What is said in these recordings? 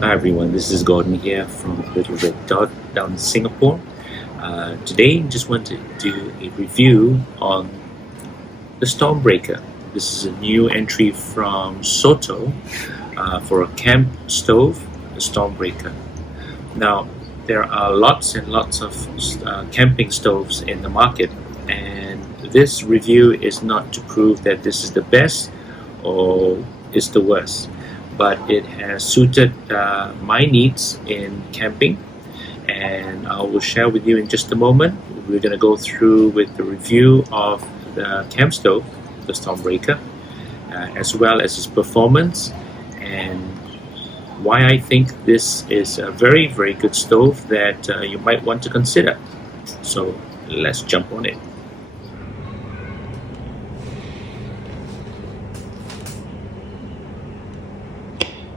Hi everyone, this is Gordon here from Little Red Dot down in Singapore. Today, just want to do a review on the Stormbreaker. This is a new entry from SOTO for a camp stove, the Stormbreaker. Now, there are lots and lots of camping stoves in the market, and this review is not to prove that this is the best or is the worst, but it has suited my needs in camping, and I will share with you in just a moment. We're going to go through with the review of the camp stove, the Stormbreaker, as well as its performance and why I think this is a very, very good stove that you might want to consider. So let's jump on it.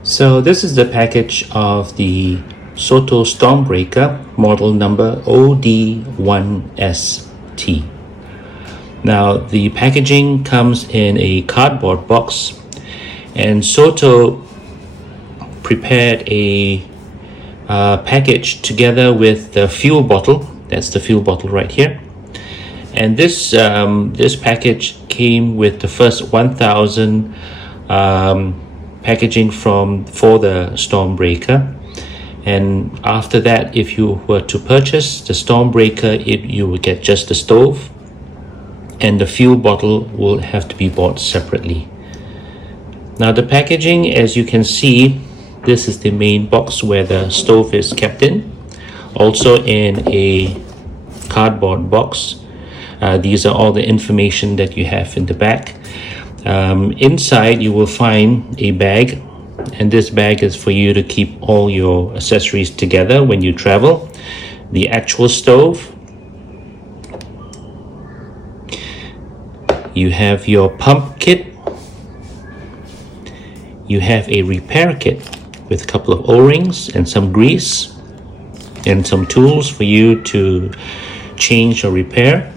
So this is the package of the SOTO Stormbreaker model number OD-1ST. Now the packaging comes in a cardboard box, and SOTO prepared a package together with the fuel bottle. That's the fuel bottle right here. And this package came with the first 1,000 packaging for the Stormbreaker, and after that, if you were to purchase the Stormbreaker, you would get just the stove, and the fuel bottle will have to be bought separately. Now the packaging, as you can see, this is the main box where the stove is kept in, also in a cardboard box. These are all the information that you have in the back. Inside you will find a bag, and this bag is for you to keep all your accessories together when you travel. The actual stove, you have your pump kit, you have a repair kit with a couple of O-rings and some grease and some tools for you to change or repair.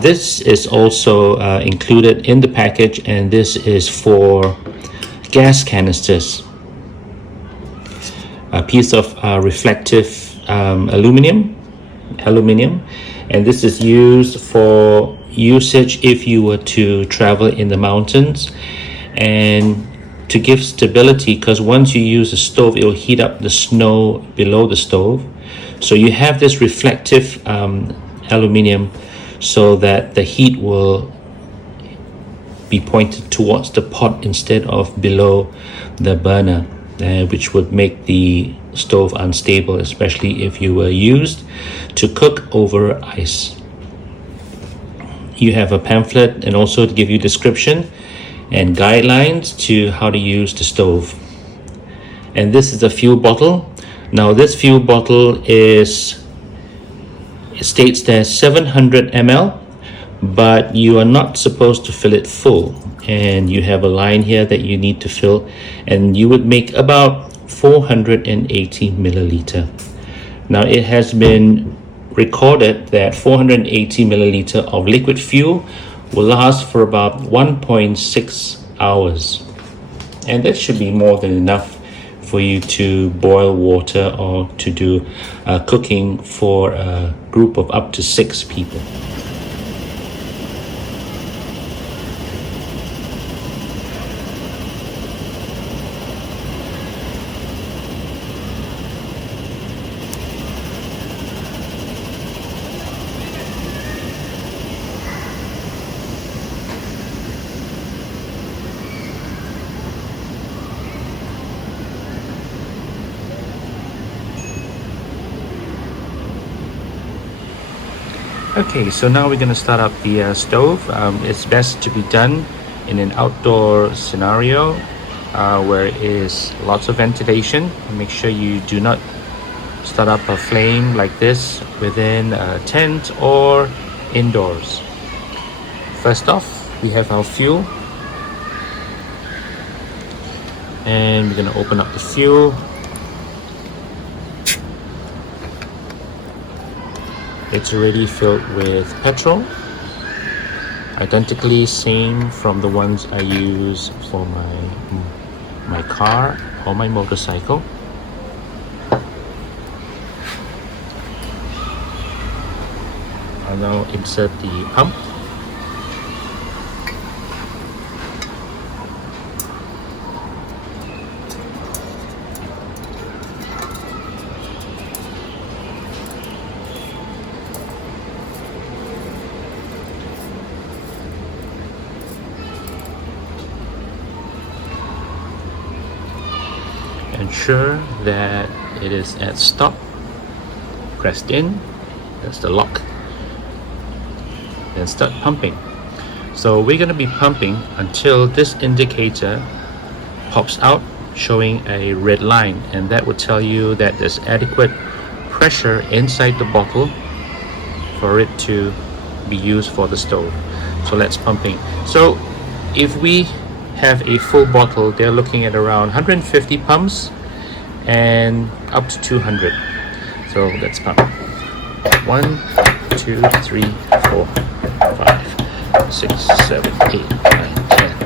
This is also included in the package, and this is for gas canisters. A piece of reflective aluminum, and this is used for usage if you were to travel in the mountains and to give stability, because once you use the stove, it will heat up the snow below the stove. So you have this reflective aluminum so that the heat will be pointed towards the pot instead of below the burner, which would make the stove unstable, especially if you were used to cook over ice. You have a pamphlet and also to give you description and guidelines to how to use the stove. And this is the fuel bottle. Now this fuel bottle it states there's 700 ml, but you are not supposed to fill it full, and you have a line here that you need to fill, and you would make about 480 milliliter. Now it has been recorded that 480 milliliter of liquid fuel will last for about 1.6 hours, and that should be more than enough for you to boil water or to do cooking for a group of up to 6 people. Okay, so now we're going to start up the stove. It's best to be done in an outdoor scenario where it is lots of ventilation. Make sure you do not start up a flame like this within a tent or indoors. First off, we have our fuel, and we're going to open up the fuel. It's already filled with petrol, identically same from the ones I use for my my car or my motorcycle. I'll now insert the pump. Ensure that it is at stop, pressed in, that's the lock, then start pumping. So we're going to be pumping until this indicator pops out showing a red line, and that would tell you that there's adequate pressure inside the bottle for it to be used for the stove. So let's pumping. So if we have a full bottle, they're looking at around 150 pumps and up to 200. So let's pump. 1, 2, 3, 4, 5, 6, 7, 8, 9, 10.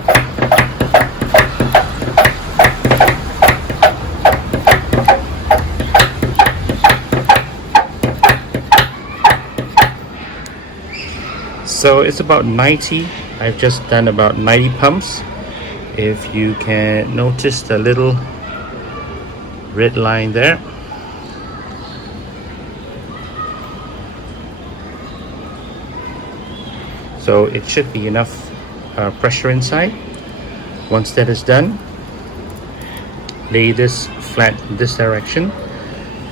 So it's about 90. I've just done about 90 pumps. If you can notice the little red line there. So it should be enough pressure inside. Once that is done, lay this flat in this direction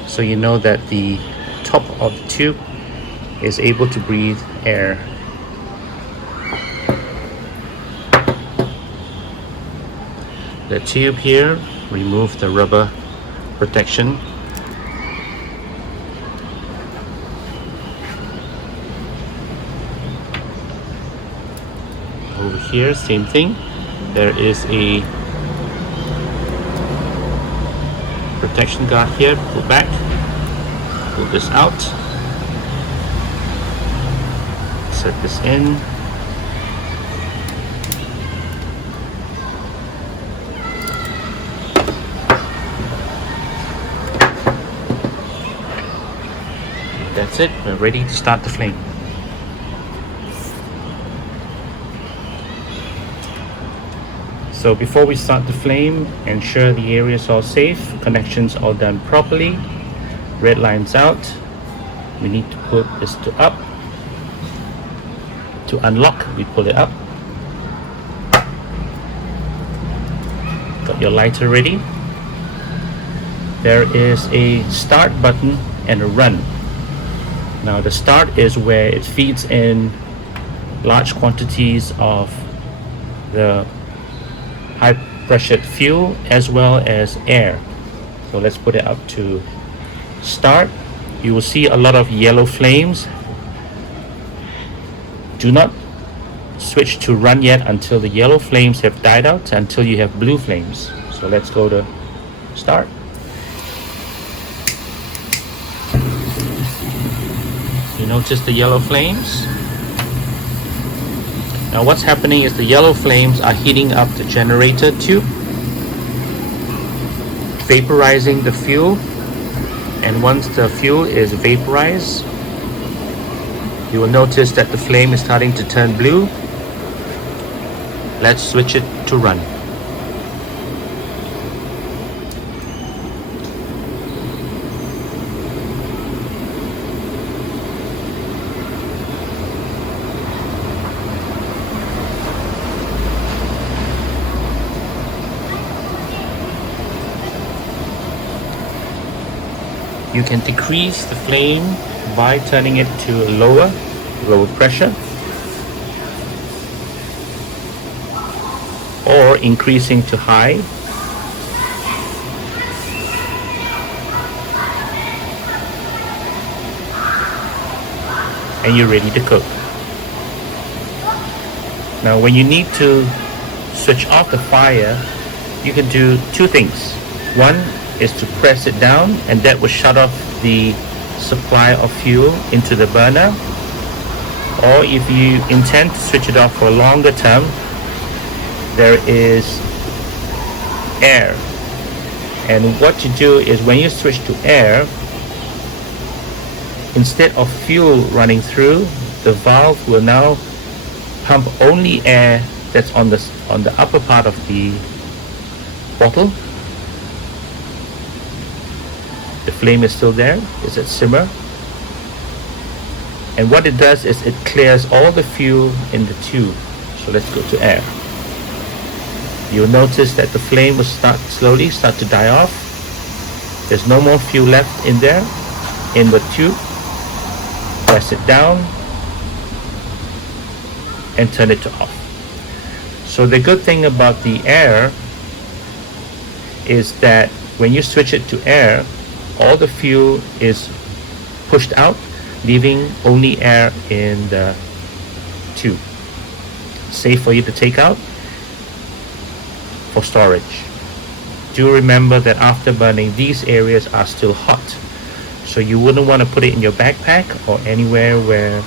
so you know that the top of the tube is able to breathe air. The tube here, remove the rubber protection. Over here, same thing. There is a protection guard here. Pull back, pull this out, set this in. That's it, we're ready to start the flame. So before we start the flame, ensure the area is all safe, connections all done properly, red lines out. We need to put this to up. To unlock, we pull it up. Got your lighter ready. There is a start button and a run. Now the start is where it feeds in large quantities of the high pressured fuel as well as air. So let's put it up to start. You will see a lot of yellow flames. Do not switch to run yet until the yellow flames have died out, until you have blue flames. So let's go to start. You notice the yellow flames? Now what's happening is the yellow flames are heating up the generator tube, vaporizing the fuel, and once the fuel is vaporized, you will notice that the flame is starting to turn blue. Let's switch it to run. You can decrease the flame by turning it to lower pressure, or increasing to high. And you're ready to cook. Now when you need to switch off the fire, you can do two things. One is to press it down, and that will shut off the supply of fuel into the burner. Or if you intend to switch it off for a longer term, there is air. And what you do is when you switch to air, instead of fuel running through, the valve will now pump only air that's on the upper part of the bottle. The flame is still there, it's at simmer. And what it does is it clears all the fuel in the tube. So let's go to air. You'll notice that the flame will slowly start to die off. There's no more fuel left in there, in the tube. Press it down and turn it to off. So the good thing about the air is that when you switch it to air, all the fuel is pushed out, leaving only air in the tube. Safe for you to take out for storage. Do remember that after burning, these areas are still hot, so you wouldn't want to put it in your backpack or anywhere where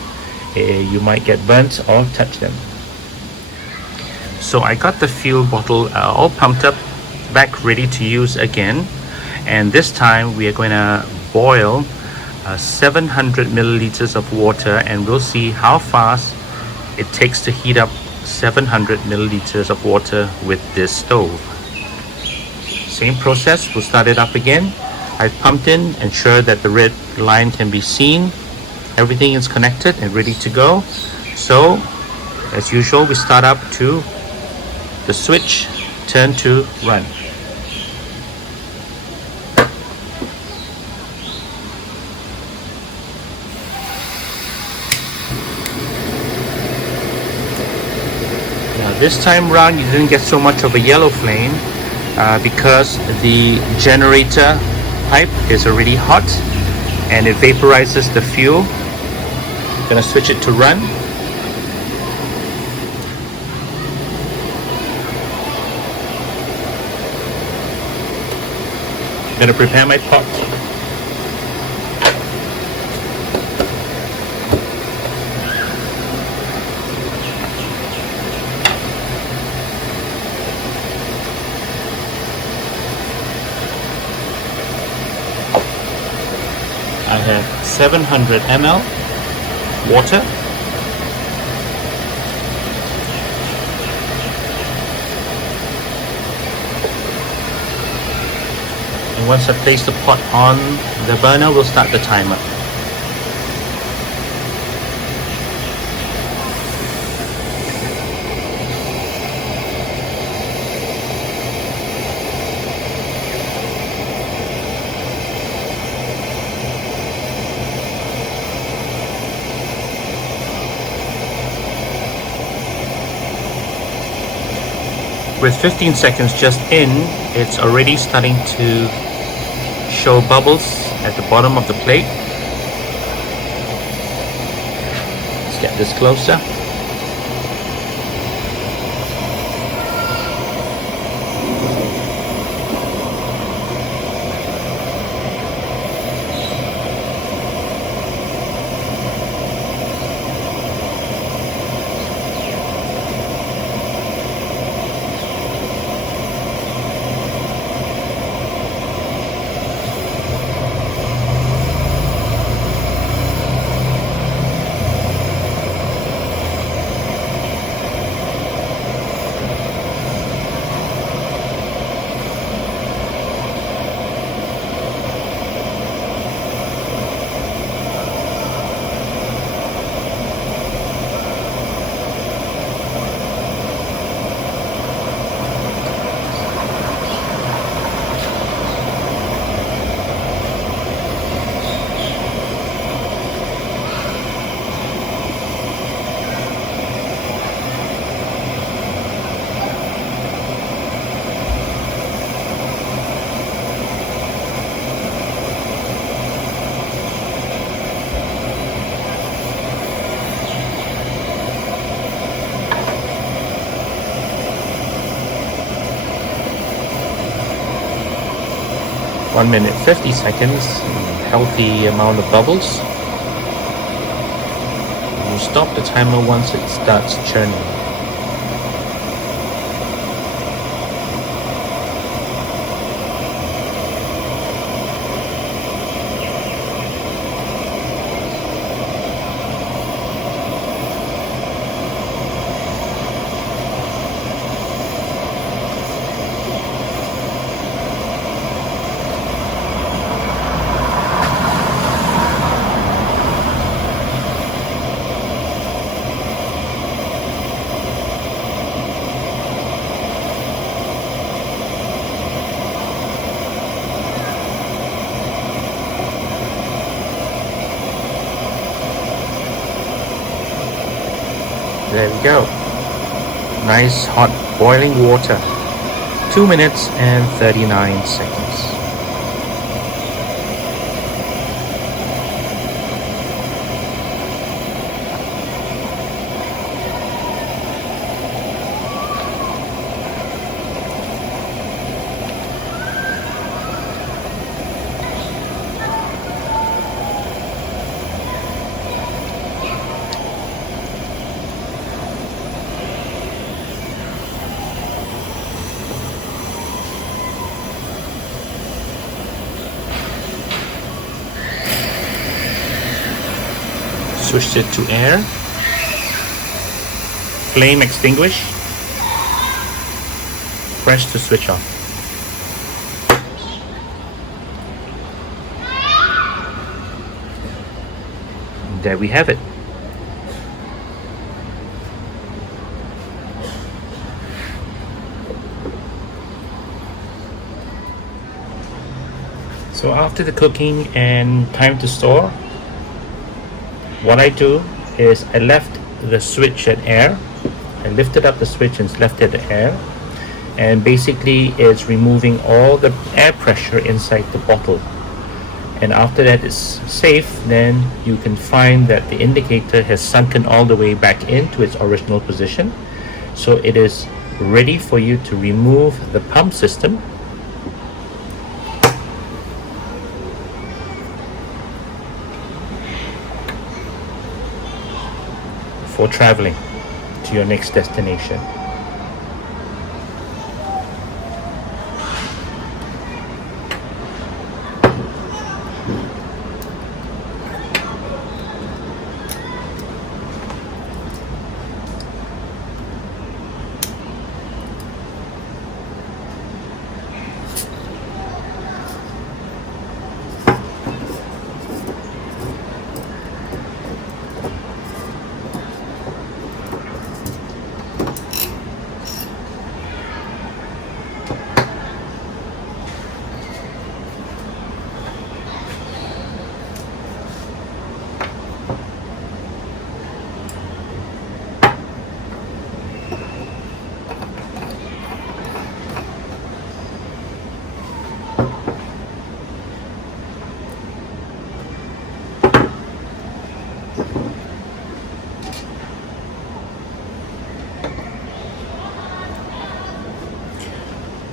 you might get burnt or touch them. So I got the fuel bottle all pumped up, back ready to use again, and this time we are going to boil 700 milliliters of water, and we'll see how fast it takes to heat up 700 milliliters of water with this stove. Same process, we'll start it up again. I've pumped in, ensure that the red line can be seen. Everything is connected and ready to go. So, as usual, we start up to the switch, turn to run. Now, this time round, you didn't get so much of a yellow flame because the generator pipe is already hot and it vaporizes the fuel. I'm gonna switch it to run. I'm gonna prepare my pot. I have 700 ml water. And once I place the pot on the burner, we'll start the timer. With 15 seconds just in, it's already starting to show bubbles at the bottom of the plate. Let's get this closer. One minute 50 seconds, healthy amount of bubbles. We'll stop the timer once it starts churning. There we go. Nice hot boiling water. 2 minutes and 39 seconds. Switch it to air. Flame extinguish. Press to switch off. There we have it. So after the cooking and time to store, what I do is I left the switch at air. I lifted up the switch and left it at air, and basically it's removing all the air pressure inside the bottle. And after that it's safe, then you can find that the indicator has sunken all the way back into its original position. So it is ready for you to remove the pump system. For traveling to your next destination.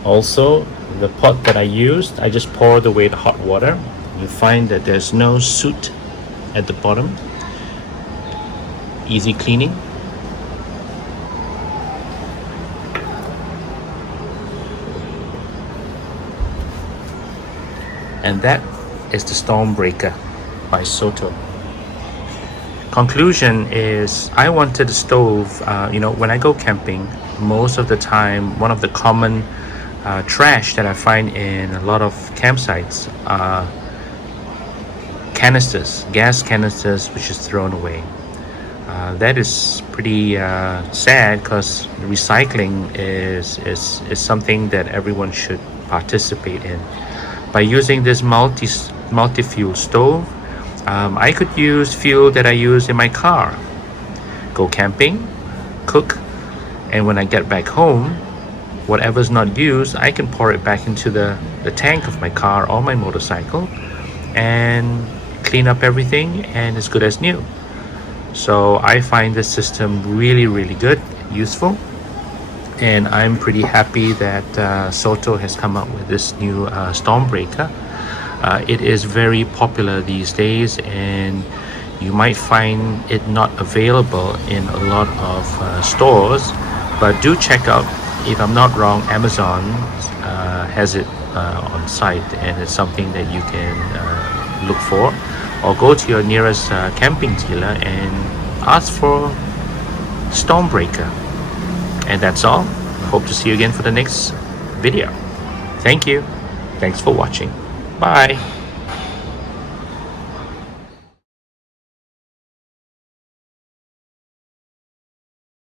Also, the pot that I used, I just poured away the hot water. You find that there's no soot at the bottom. Easy cleaning. And that is the Stormbreaker by SOTO. Conclusion is, I wanted a stove. When I go camping, most of the time, one of the common trash that I find in a lot of campsites are canisters, gas canisters, which is thrown away. That is pretty sad, because recycling is something that everyone should participate in. By using this multi-fuel stove, I could use fuel that I use in my car, go camping, cook, and when I get back home, whatever's not used, I can pour it back into the tank of my car or my motorcycle and clean up everything, and it's good as new. So I find this system really, really good, useful, and I'm pretty happy that SOTO has come up with this new Stormbreaker. It is very popular these days, and you might find it not available in a lot of stores, but do check out. If I'm not wrong, Amazon has it on site, and it's something that you can look for, or go to your nearest camping dealer and ask for Stormbreaker. And that's all. Hope to see you again for the next video. Thank you. Thanks for watching. Bye.